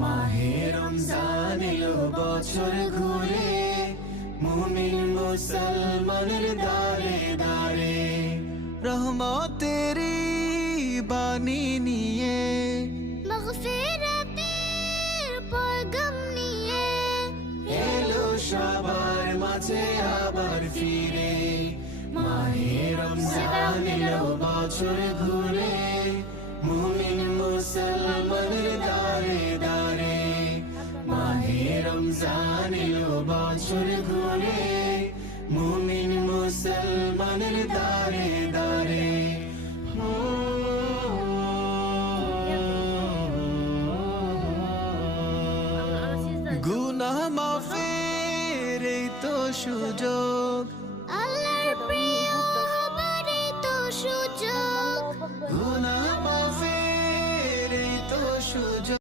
মাহে রমজান এলো বছর ঘুরে, মুমিন মুসলমানের দারে দারে রহমতেরি বাণী নিয়ে, মাগফিরাতের পয়গাম নিয়ে এলো সবার মাঝে আবার ফিরে। মাহে রমজান এলো বছর ঘুরে, মুমিন মুসলমানের দারে দারে মাহে রমজান এলো বছর ঘুরে, মুমিন মুসলমানের দারে দারে। গুনাহ মাফের এই তো সুযোগ,